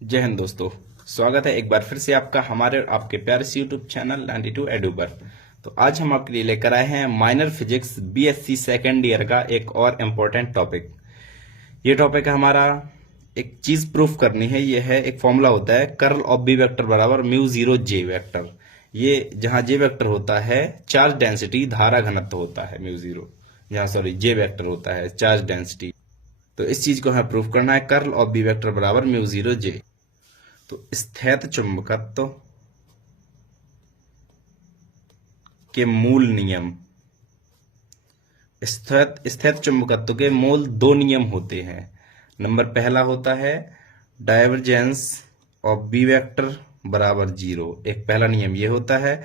जय हिंद दोस्तों। स्वागत है एक बार फिर से आपका हमारे और आपके प्यारे से यूट्यूब चैनल 92 एडू पर। तो आज हम आपके लिए लेकर आए हैं minor physics BSc second year का एक और इम्पोर्टेंट टॉपिक। ये टॉपिक है हमारा, एक चीज प्रूफ करनी है। ये है एक फॉर्मूला होता है, कर्ल ऑफ बी वेक्टर बराबर म्यू जीरो जे वेक्टर। ये जहां जे वेक्टर होता है चार्ज डेंसिटी, धारा घनत्व होता है म्यू जीरो, जहां सॉरी जे वेक्टर होता है चार्ज डेंसिटी। तो इस चीज को हमें प्रूफ करना है, कर्ल ऑफ बी वेक्टर बराबर म्यू जीरो जे। तो स्थैत चुंबकत्व के मूल नियम। स्थैत चुंबकत्व के मूल दो नियम होते हैं। नंबर पहला होता है डाइवर्जेंस ऑफ बी वेक्टर बराबर जीरो, एक पहला नियम ये होता है।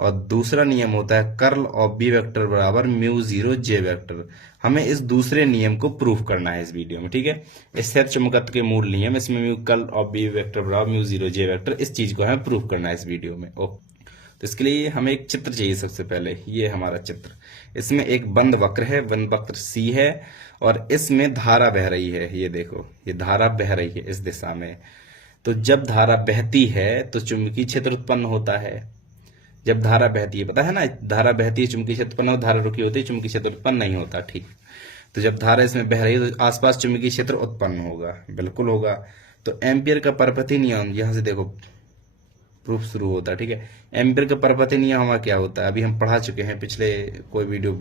और दूसरा नियम होता है कर्ल ऑफ बी वेक्टर बराबर म्यू जीरो जे वेक्टर। हमें इस दूसरे नियम को प्रूफ करना है इस वीडियो में, ठीक है। स्थैत चुंबकत्व के मूल नियम, इसमें mu curl of B vector बराबर म्यू जीरो जे वेक्टर, इस चीज को हमें प्रूफ करना है इस वीडियो में। ओके, तो इसके लिए हमें एक चित्र चाहिए। सबसे पहले ये हमारा चित्र, इसमें एक बंद वक्र है, बंद वक्र सी है और इसमें धारा बह रही है। ये देखो, ये धारा बह रही है इस दिशा में। तो जब धारा बहती है तो चुंबकीय क्षेत्र उत्पन्न होता है। जब धारा बहती है, पता है ना, धारा बहती है चुंबकीय क्षेत्र उत्पन्न होता, धारा रुकी होती है चुंबकीय क्षेत्र उत्पन्न नहीं होता, ठीक। तो जब धारा इसमें बह रही है तो आसपास चुंबकीय क्षेत्र उत्पन्न होगा, बिल्कुल होगा। तो एम्पियर का परपथी नियम, यहां से देखो प्रूफ शुरू होता है, ठीक है। एम्पियर का परपथी नियम हमारा क्या होता है, अभी हम पढ़ा चुके हैं, पिछले कोई वीडियो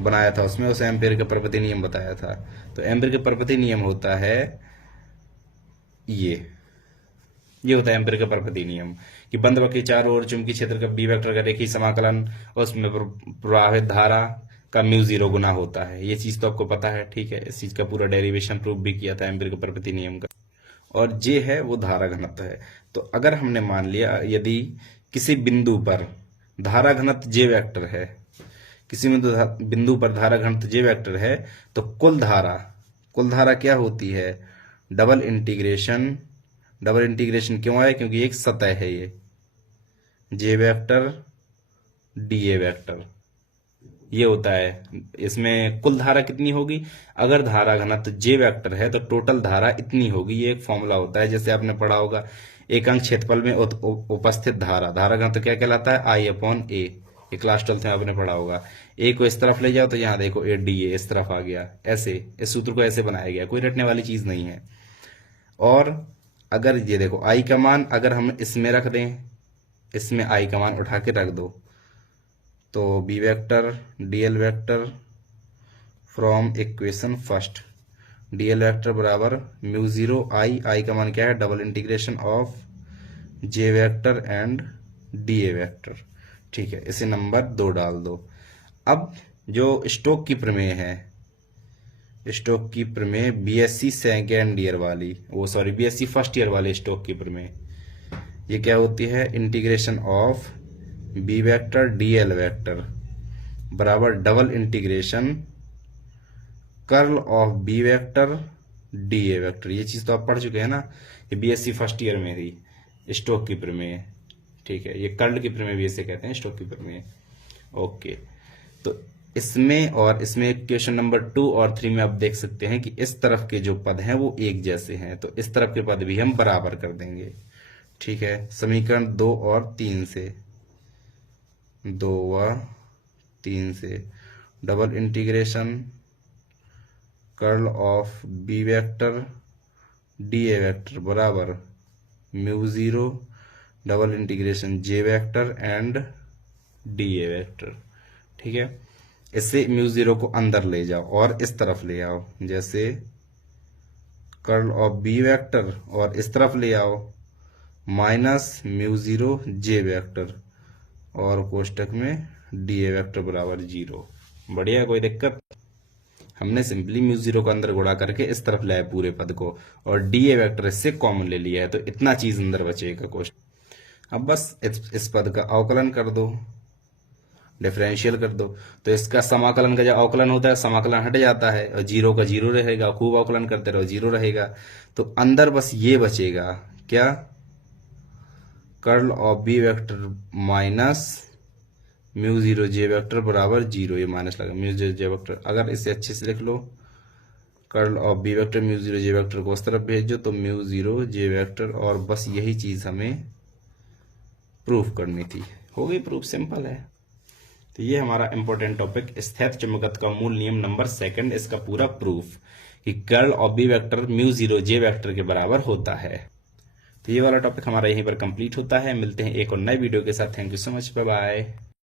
बनाया था उसमें उस एम्पियर का परपथी नियम बताया था। तो एम्पियर का परपथी नियम होता है ये होता है एम्पियर का परपथी नियम कि बंद वक्र के चारों ओर चुंबकीय क्षेत्र का बी वेक्टर का रेखीय समाकलन और उसमें प्रवाहित धारा का म्यू जीरो गुना होता है। ये चीज तो आपको पता है, ठीक है। इस चीज का पूरा डेरिवेशन प्रूफ भी किया था एम्पियर का परपथी नियम का। और जे है वो धारा घनत्व है। तो अगर हमने मान लिया यदि किसी बिंदु पर धारा घनत्व जे वेक्टर है, किसी बिंदु पर धारा घनत्व जे वेक्टर है, तो कुल धारा क्या होती है, डबल इंटीग्रेशन क्यों है, क्योंकि एक सतह है ये जे वेक्टर डी ए वेक्टर, ये होता है। इसमें कुल धारा कितनी होगी, अगर धारा घनत्व जे वेक्टर है तो टोटल धारा इतनी होगी। ये एक फॉर्मूला होता है, जैसे आपने पढ़ा होगा एक अंक क्षेत्रफल में उपस्थित धारा घनत्व क्या कहलाता है, आई अपॉन ए। ये क्लास 12 में आपने पढ़ा होगा। ए को इस तरफ ले जाओ तो यहाँ देखो ए डी ए इस तरफ आ गया, ऐसे इस सूत्र को ऐसे बनाया गया, कोई रटने वाली चीज नहीं है। और अगर ये देखो आई का मान अगर हम इसमें रख दें, इसमें आई का मान उठा के रख दो, तो B vector DL vector from equation first, dl vector बराबर म्यू जीरो आई का मान क्या है, double integration of J vector and d A vector, ठीक है। इसे नंबर 2 डाल दो। अब जो स्टोक की प्रमेय है, स्टोक की प्रमेय बीएससी सेकेंड ईयर वाली, वो सॉरी बीएससी फर्स्ट ईयर वाले स्टोक की प्रमेय, ये क्या होती है, integration of B vector DL vector बराबर double integration curl of B vector d A vector. ये चीज तो आप पढ़ चुके हैं ना, ये बीएससी फर्स्ट ईयर में थी, स्टोक की प्रमेय, ठीक है। ये कर्ल की प्रमेय भी इसे कहते हैं, स्टोक की प्रमेय। ओके, तो इसमें और इसमें क्वेश्चन नंबर 2 और 3 में आप देख सकते हैं कि इस तरफ के जो पद हैं वो एक जैसे हैं, तो इस तरफ के पद भी हम बराबर कर देंगे, ठीक है। समीकरण 2 और 3 से, 2 व 3 से double integration curl of B vector d A vector बराबर mu zero double integration J vector and d A vector, ठीक है। इससे म्यू जीरो को अंदर ले जाओ और इस तरफ ले आओ, जैसे कर्ल ऑफ बी वेक्टर, और इस तरफ ले आओ minus mu zero J vector और कोष्टक में डी ए वेक्टर बराबर जीरो। बढ़िया, कोई दिक्कत। हमने सिंपली म्यू जीरो को अंदर गुणा करके इस तरफ लाया पूरे पद को, और डी ए वेक्टर इससे कॉमन ले लिया है, तो इतना चीज अंदर बचेगा कोष्टक। अब बस इस पद का अवकलन कर दो, डिफरेंशियल कर दो, तो इसका समाकलन का जो अवकलन होता है समाकलन हट जाता है और जीरो का जीरो रहेगा, खूब अवकलन करते रहो जीरो रहेगा। तो अंदर बस ये बचेगा क्या, curl of B vector minus mu zero J vector बराबर जीरो, ये माइनस लगा म्यू जीरो जे वेक्टर। अगर इसे अच्छे से लिख लो, curl of B vector mu zero J vector को उस तरफ भेज दो तो म्यू जीरो जे वेक्टर, और बस यही चीज़ हमें प्रूफ करनी थी। हो गई प्रूफ, सिंपल है। तो ये हमारा इंपॉर्टेंट टॉपिक स्थैतिक चुंबकत्व का मूल नियम नंबर 2, इसका पूरा प्रूफ कि curl of B vector mu zero J vector के बराबर होता है। तो ये वाला टॉपिक हमारा यहीं पर कंप्लीट होता है। मिलते हैं एक और नए वीडियो के साथ। Thank you so much, bye bye.